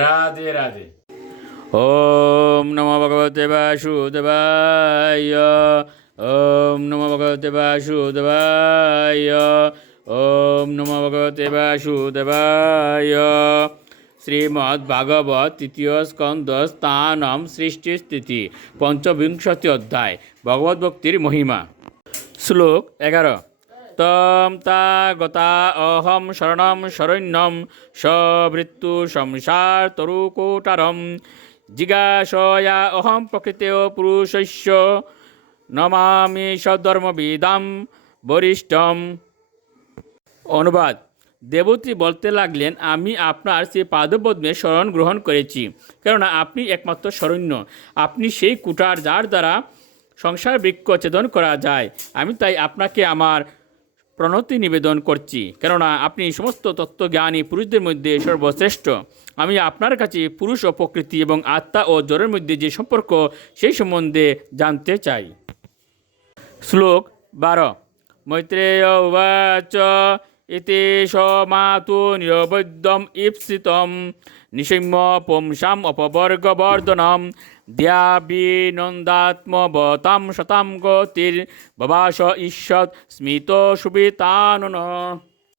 রাধে রাধে। ওম নমো ভগবতে বাসুদেবায়। ওম নমো ভগবতে বাসুদেবায়। ওম নমো ভগবতে বাসুদেবায়। শ্রীমদ্ ভাগবত তৃতীয় স্কন্ধ স্থানম সৃষ্টি স্থিতি পঞ্চবিংশতি অধ্যায় ভগবত ভক্তির মহিমা। শ্লোক 11। তম তা গতা অহম শরণম শরণ্যম সবৃত্তু সংসার তরুকোটারম জিজ্ঞাসয়া অহম প্রকৃতেয় পুরুষস্য নমামি সধর্মবিদাম বরিষ্ঠম। অনুবাদ: দেবতী বলতে লাগলেন, আমি আপনার সেই পাদপদ্মে শরণ গ্রহণ করেছি, কেননা আপনি একমাত্র শরণ্য। আপনি সেই কুটার যার দ্বারা সংসার বৃক্ষ ছেদন করা যায়। আমি তাই আপনাকে আমার প্রণতি নিবেদন করছি, কেননা আপনি সমস্ত তত্ত্বজ্ঞানী পুরুষদের মধ্যে সর্বশ্রেষ্ঠ। আমি আপনার কাছে পুরুষ ও প্রকৃতি এবং আত্মা ও জড়ের মধ্যে যে সম্পর্ক, সেই সম্বন্ধে জানতে চাই। শ্লোক 12। মৈত্রেয় উবাচ ইতি সমাতু নিরবৈদ্যম ঈপ্সিতম নিশম্য পুংসাম অপবর্গবর্ধনম দ্যাবিনন্দাত্মবতাম শতাম গতির বাবাস ঈষৎ স্মিত সুবিতানন।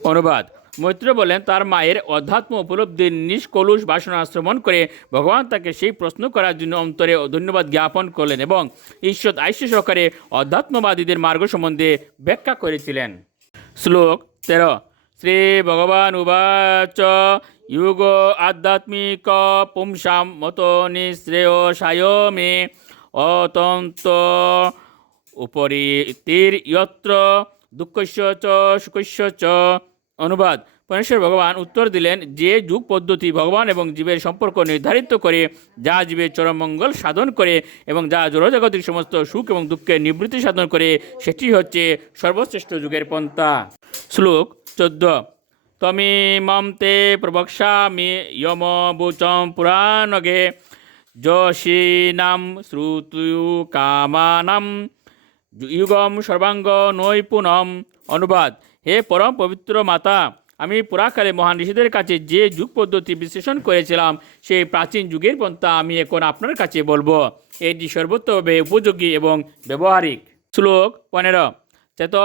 অনুবাদ: মৈত্র বলেন, তার মায়ের অধ্যাত্ম উপলব্ধির নিষ্কলুষ বাসনা শ্রবণ করে ভগবান তাকে সেই প্রশ্ন করার জন্য অন্তরে ধন্যবাদ জ্ঞাপন করলেন এবং ঈশ্বর আইস্য সহকারে অধ্যাত্মবাদীদের মার্গ সম্বন্ধে ব্যাখ্যা করেছিলেন। শ্লোক 13। শ্রী ভগবান উবাচ যুগ আধ্যাত্মিক পুংসাম মত নিঃশ্রেয়সায় মে অতন্ত উপরি তীর যত্র দুঃখস্য চ সুখস্য চ। অনুবাদ: পরমেশ্বর ভগবান উত্তর দিলেন, যে যুগ পদ্ধতি ভগবান এবং জীবের সম্পর্ক নির্ধারিত করে, যা জীবের চরম মঙ্গল সাধন করে এবং যা জড়জগতিক সমস্ত সুখ এবং দুঃখের নিবৃত্তি সাধন করে, সেটি হচ্ছে সর্বশ্রেষ্ঠ যুগের পন্থা। শ্লোক 14। তমিমম তে প্রবক্ষ্যামি যমবুচম পুরাণগে যশীনাম শ্রুতু কামানাম যুগম সর্বাঙ্গ নৈপুণম। অনুবাদ: হে পরম পবিত্র মাতা, আমি পুরাকালে মহান ঋষিদের কাছে যে যুগ পদ্ধতি বিশ্লেষণ করেছিলাম, সেই প্রাচীন যুগের পন্থা আমি এখন আপনার কাছে বলবো। এটি সর্বতভাবে উপযোগী এবং ব্যবহারিক। শ্লোক 15। চেত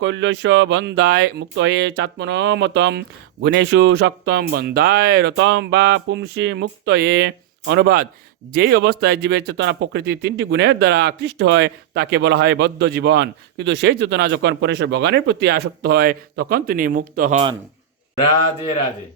কৈল্যস্য বন্ধায় মুক্ত হয়ে চাত্মনমতম গুণেশু শক্তম বন্ধায় রতম বা পুংসি মুক্ত হয়ে। অনুবাদ: যেই অবস্থায় জীবের চেতনা প্রকৃতির 3টি গুণের দ্বারা আকৃষ্ট হয়, তাকে বলা হয় বদ্ধ জীবন। কিন্তু সেই চেতনা যখন পরমেশ্বর ভগবানের প্রতি আসক্ত হয়, তখন তিনি মুক্ত হন। রাধে রাধে।